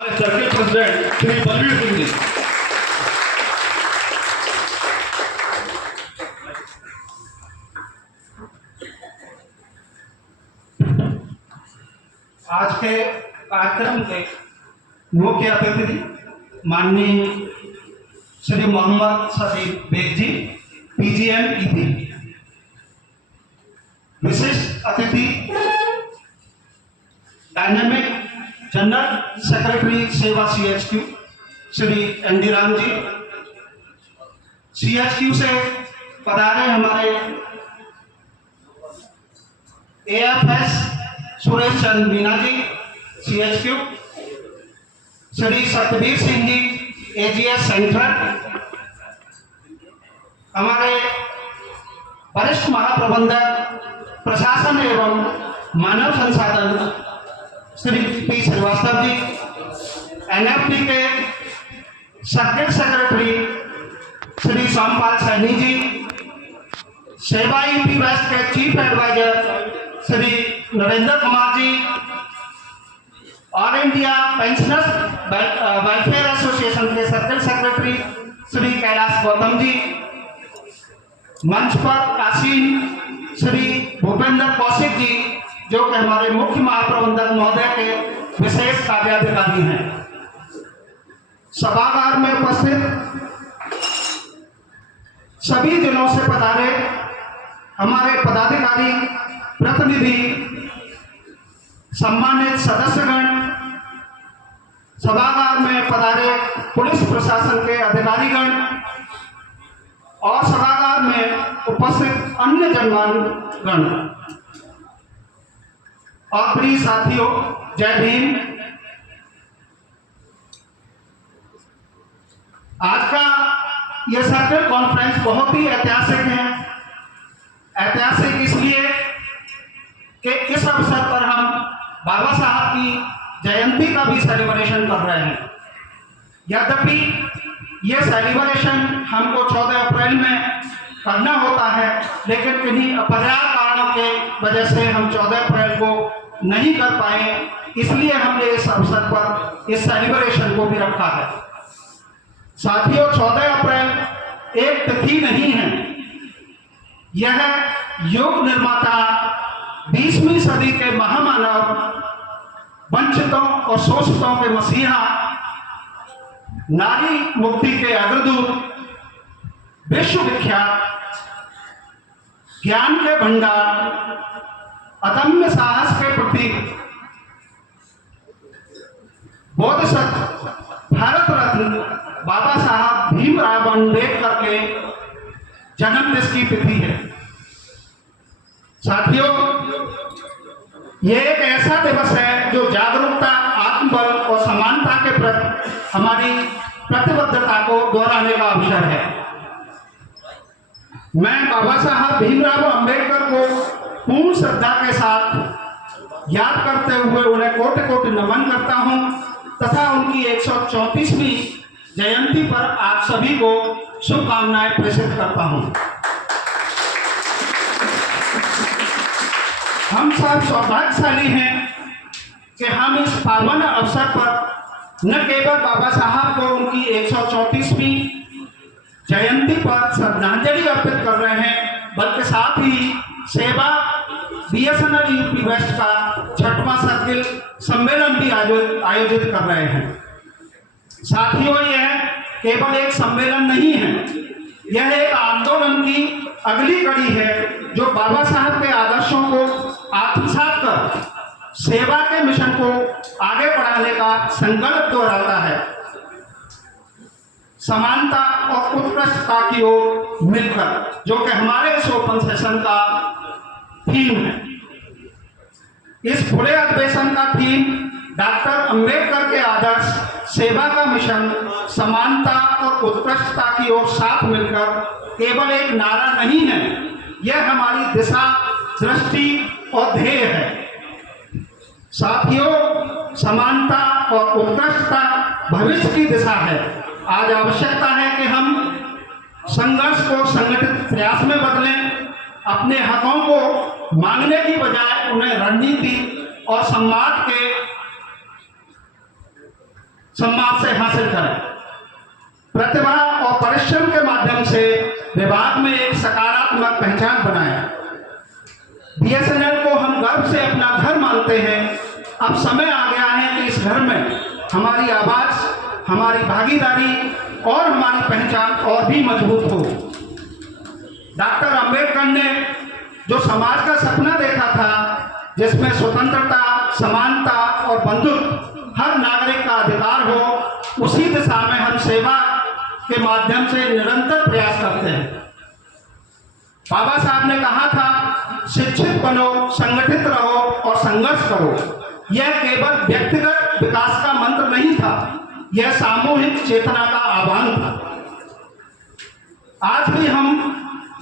Circle president Shri Balvir Singh ji. आज के कार्यक्रम के मुख्य अतिथि माननीय श्री मोहम्मद सदीक बेग जी, PGM EP। विशिष्ट अतिथि डायनेमिक जनरल सेक्रेटरी सेवा CHQ Shri ND Ram ji. CHQ से पधारे हमारे AFS Suresh Chandra Meena ji, CHQ। Shri Satbir Singh ji, AGS central. हमारे वरिष्ठ महाप्रबंधक प्रशासन एवं मानव संसाधन श्री P श्रीवास्तव जी, NFP के सर्किट सेक्रेटरी श्री सोमपाल सैनी जी, सेवा EP वेस्ट के chief adviser Shri Narendra Kumar ji, all India pensioners welfare association के सर्किट सेक्रेटरी श्री कैलाश गौतम जी, मंच पर आसीन श्री भूपेंद्र कौशिक जी, जो कि हमारे मुख्य महाप्रबंधक महोदय के विशेष कार्याधिकारी हैं। सभागार में उपस्थित सभी जिलों से पधारे हमारे पदाधिकारी, प्रतिनिधि, सम्मानित सदस्यगण, सभागार में पधारे पुलिस प्रशासन के अधिकारीगण और सभागार में उपस्थित अन्य जनमानगण और प्रिय साथियों, जय भीम। आज का यह सर्किल कॉन्फ्रेंस बहुत ही ऐतिहासिक है। ऐतिहासिक इसलिए कि इस अवसर पर हम बाबा साहब की जयंती का भी सेलिब्रेशन कर रहे हैं। यद्यपि यह सेलिब्रेशन हमको 14 अप्रैल में करना होता है, लेकिन किन्हीं अपर्याप्त कारणों के वजह से हम 14 अप्रैल को नहीं कर पाए, इसलिए हमने इस अवसर पर इस सेलिब्रेशन को भी रखा है। साथियों, 14 अप्रैल एक तिथि नहीं है, यह युग निर्माता 20वीं सदी के महामानव, वंचितों और शोषितों के मसीहा, नारी मुक्ति के अग्रदूत, विश्वविख्यात ज्ञान के भंडार, अदम्य साहस के प्रतीक, बोधिसत्व भारत रत्न बाबा साहब भीमराव अम्बेडकर के जन्मदिन की तिथि है। साथियों, यह एक ऐसा दिवस है जो जागरूकता, आत्मबल और समानता के प्रति हमारी प्रतिबद्धता को दोहराने का अवसर है। मैं बाबा साहब भीमराव अम्बेडकर को पूर्ण श्रद्धा के साथ याद करते हुए उन्हें कोटि कोटि नमन करता हूं तथा उनकी 134वीं जयंती पर आप सभी को शुभकामनाएं प्रेषित करता हूं। हम सब सौभाग्यशाली हैं कि हम इस पावन अवसर पर न केवल बाबा साहब को उनकी 134वीं जयंती पर श्रद्धांजलि अर्पित कर रहे हैं, बल्कि साथ ही सेवा BSNL UP वेस्ट का 6वां सर्किल सम्मेलन भी आयोजित कर रहे हैं। साथियों, यह केवल एक सम्मेलन नहीं है, यह एक आंदोलन की अगली कड़ी है जो बाबा साहब के आदर्शों को आत्मसात कर सेवा के मिशन को आगे बढ़ाने का संकल्प दोहराता है। समानता और उत्कृष्टता की ओर मिलकर, जो कि हमारे इस ओपन सेशन का थीम है। इस खुले अधिवेशन का थीम डॉक्टर अंबेडकर के आदर्श, सेवा का मिशन, समानता और उत्कृष्टता की ओर साथ मिलकर केवल एक नारा नहीं है, यह हमारी दिशा, दृष्टि और ध्येय है। साथियों, समानता और उत्कृष्टता भविष्य की दिशा है। आज आवश्यकता है कि हम संघर्ष को संगठित प्रयास में बदलें, अपने हकों को मांगने की बजाय उन्हें रणनीति और संवाद के समाज से हासिल करें। प्रतिभा और परिश्रम के माध्यम से विभाग में एक सकारात्मक पहचान बनाएं। बीएसएनएल को हम गर्व से अपना घर मानते हैं। अब समय आ गया है कि इस घर में हमारी आवाज, हमारी भागीदारी और हमारी पहचान और भी मजबूत हो। डॉक्टर अंबेडकर ने जो समाज का सपना देखा था, जिसमें स्वतंत्रता, समानता और बंधुत्व हर नागरिक का अधिकार हो, उसी दिशा में हम सेवा के माध्यम से निरंतर प्रयास करते हैं। बाबा साहब ने कहा था, शिक्षित बनो, संगठित रहो और संघर्ष करो। यह केवल व्यक्तिगत विकास का मंत्र नहीं था, यह सामूहिक चेतना का आह्वान था। आज भी हम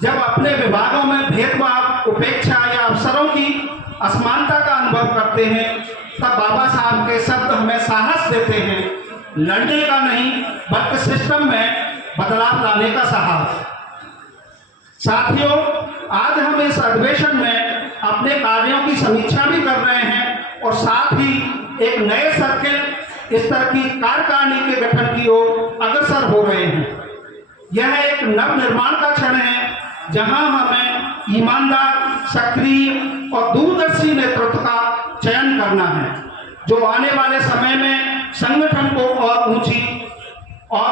जब अपने विभागों में भेदभाव, उपेक्षा या अवसरों की असमानता का अनुभव करते हैं, तब बाबा साहब के शब्द हमें साहस देते हैं, लड़ने का नहीं बल्कि सिस्टम में बदलाव लाने का साहस। साथियों, आज हम इस अधिवेशन में अपने कार्यों की समीक्षा भी कर रहे हैं और साथ ही एक नए सर्किल स्तर की कार्यकारिणी के गठन की ओर अग्रसर हो रहे हैं। यह एक नव निर्माण का क्षण है, जहां हमें ईमानदार, सक्रिय और दूरदर्शी नेतृत्व का चयन करना है, जो आने वाले समय में संगठन को और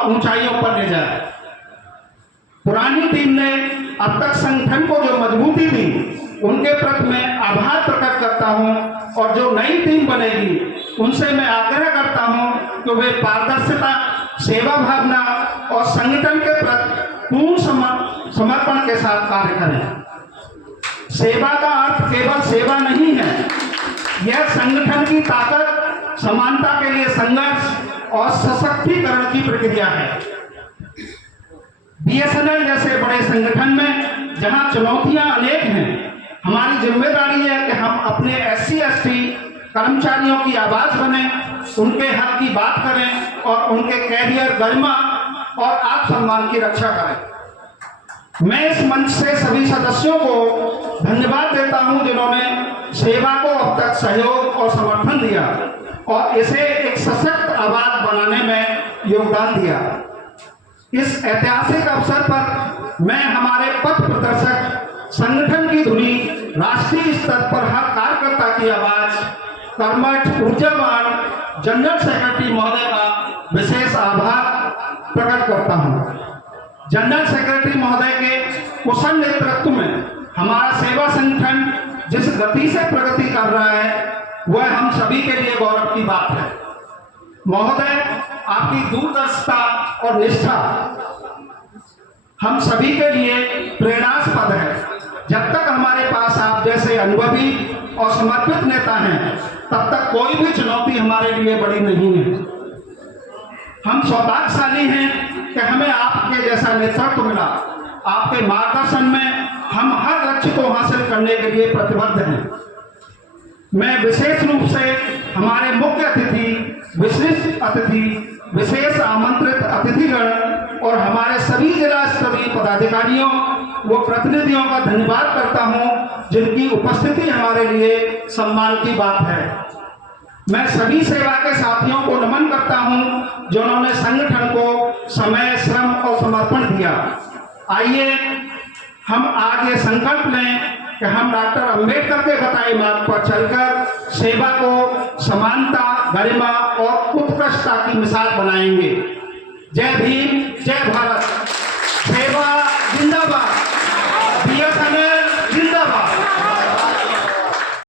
ऊंचाइयों पर ले जाए। पुरानी टीम ने अब तक संगठन को जो मजबूती दी, उनके प्रति मैं आभार प्रकट करता हूं, और जो नई टीम बनेगी उनसे मैं आग्रह करता हूं कि वे पारदर्शिता, सेवा भावना और संगठन के प्रति पूर्ण समर्पण के साथ कार्य करें। सेवा का अर्थ केवल सेवा नहीं है, यह संगठन की ताकत, समानता के लिए संघर्ष और सशक्तिकरण की प्रक्रिया है। बीएसएनएल जैसे बड़े संगठन में जहां चुनौतियां अनेक हैं, हमारी जिम्मेदारी है कि हम अपने SC/ST कर्मचारियों की आवाज बने, उनके हक की बात करें और उनके कैरियर, गरिमा और आत्मसम्मान की रक्षा करें। मैं इस मंच से सभी सदस्यों को धन्यवाद देता हूं, जिन्होंने सेवा को अब तक सहयोग और समर्थन दिया और इसे एक सशक्त आवाज बनाने में योगदान दिया। इस ऐतिहासिक अवसर पर मैं हमारे पथ प्रदर्शक, संगठन की धुनी, राष्ट्रीय स्तर पर हर कार्यकर्ता की आवाज, कर्मठ, ऊर्जावान जनरल सेक्रेटरी महोदय का विशेष आभार प्रकट करता हूं। जनरल सेक्रेटरी महोदय के कुशल नेतृत्व में हमारा सेवा संगठन जिस गति से प्रगति कर रहा है, वह हम सभी के लिए गौरव की बात है। महोदय, आपकी दूरदर्शिता और निष्ठा हम सभी के लिए प्रेरणास्पद है। जब तक हमारे पास आप जैसे अनुभवी और समर्पित नेता हैं, तब तक कोई भी चुनौती हमारे लिए बड़ी नहीं है। हम सौभाग्यशाली हैं कि हमें आपके जैसा नेतृत्व मिला। आपके मार्गदर्शन में हम हर लक्ष्य को हासिल करने के लिए प्रतिबद्ध हैं। मैं विशेष रूप से हमारे मुख्य अतिथि, विशिष्ट अतिथि, विशेष आमंत्रित अतिथिगण और हमारे सभी जिला स्तरीय पदाधिकारियों व प्रतिनिधियों का धन्यवाद करता हूं, जिनकी उपस्थिति हमारे लिए सम्मान की बात है। मैं सभी सेवा के साथियों को नमन करता हूं, जिन्होंने संगठन को समय, श्रम और समर्पण दिया। आइए हम आज ये संकल्प लें कि हम डॉक्टर अंबेडकर के बताए मार्ग पर चलकर सेवा को समानता, गरिमा और उत्कृष्टता की मिसाल बनाएंगे।